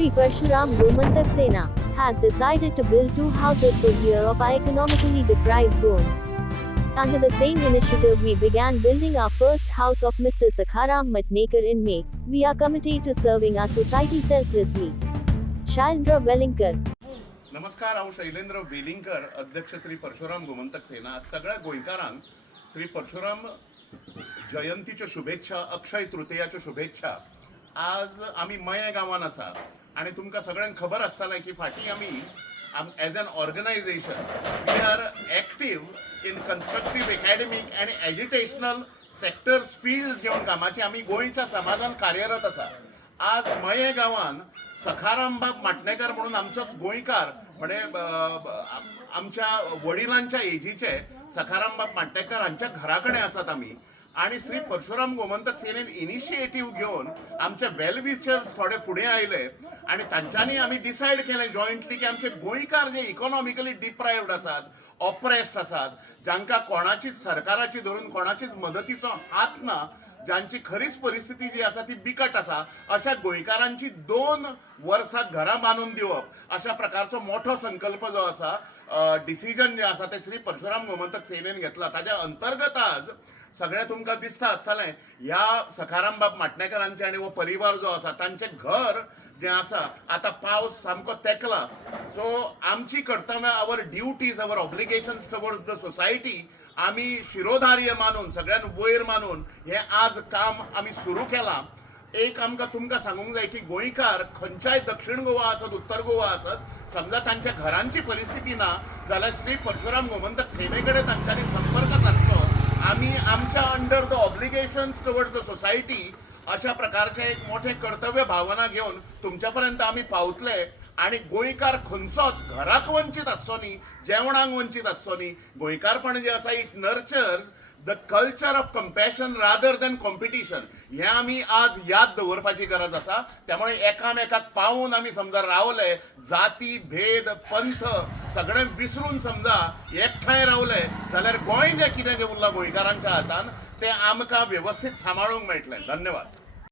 Shri Parshuram Gomantak Sena has decided to build 2 houses per year of our economically deprived Goans. Under the same initiative, we began building our first house of Mr. Sakharam Matnekar in May. We are committed to serving our society selflessly. Shailendra Velinkar. नमस्कार, हांव शैलेंद्र वेलिंगकर, अध्यक्ष श्री परशुराम गोमंतक सेना. आज सगळ्या गोंयकारांक श्री परशुराम जयंतीच्यो शुभेच्छा, अक्षय तृतीयाच्यो शुभेच्छा. आज आमी मये गांवांत आसा आनी तुमकां सगळ्यांक खबर आसतलें की फाटीं आमी as an organization we are active in constructive academic आनी एज्युकेशनल सेक्टर्स फिल्ड्स घेवन कामाची आमी गोंयच्या समाजान कार्यरत आसा. आज मये गांवांत सखाराम बाब माटणेकर म्हणून आमचोच गोंयकार म्हणजे आमच्या वडिलांच्या एजीचे सखाराम बाब माटणेकर हांच्या घरा कडेन आसात आमी. आणि श्री परशुराम गोमंतक सेनेन इनिशिएटीव घेवन आमचे वेलविशर्स थोडे फुडें आयले आणि तांच्यांनी आमी डिसायड केलें जॉयंटली की आमचे गोंयकार जे इकॉनॉमिकली डिप्रायव्ड आसात, ऑप्रेस्ड आसात, जांकां कोणाचीच सरकाराची धरून कोणाचीच मदतीचो हात ना, ज्यांची खरीच परिस्थिती जी आसा ती बिकट आसा, अशा गोंयकारांची 2 वर्सां घरां बांदून दिवप, अशा प्रकारचो मोठो संकल्प जो आसा, डिसिजन जे आसा ते श्री परशुराम गोमंतक सेनेन घेतला. ताच्या अंतर्गत आज सगळे तुमकां दिसता आसतलें ह्या सखाराम बाब माटणेकरांचे आनी हो परिवार जो आसा तांचे घर जे आसा आता पावस सामको तेकला. सो आमची कर्तव्य, our duties, our obligations towards the society आम्ही शिरोधार्य मानून, सगळ्यान वयर मानून हे आज काम आम्ही सुरू केला. एक आमकां तुमकां सांगूंक जाय की गोंयकार खंयच्याय दक्षिण गोवा आसत, उत्तर गोवा आसत, समजा तांच्या घरांची परिस्थिती ना जाल्यार श्री परशुराम गोमंतक सेने कडेन तांच्यांनी संपर्क साधचो. आम्ही आमच्या under the obligations towards the society अशा प्रकारचे एक मोठे कर्तव्य भावना घेऊन तुमच्या पर्यंत आम्ही पावतले. आणि गोंयकार खंयचोच घराक वंचित आसचो न्ही, जेवणाक वंचित आसचो न्ही. गोंयकारपण जे आसा it nurtures the culture of compassion rather than competition. हे आमी आज याद दवरपाची गरज आसा. त्यामुळे एकामेकाक पावून आमी समजा रावले, जाती भेद पंथ सगळे विसरून समजा एकठांय रावले जाल्यार गोंय जे कितें जे उरलां गोंयकारांच्या हातान ते आमकां व्यवस्थित सांबाळूंक मेळटलें. धन्यवाद.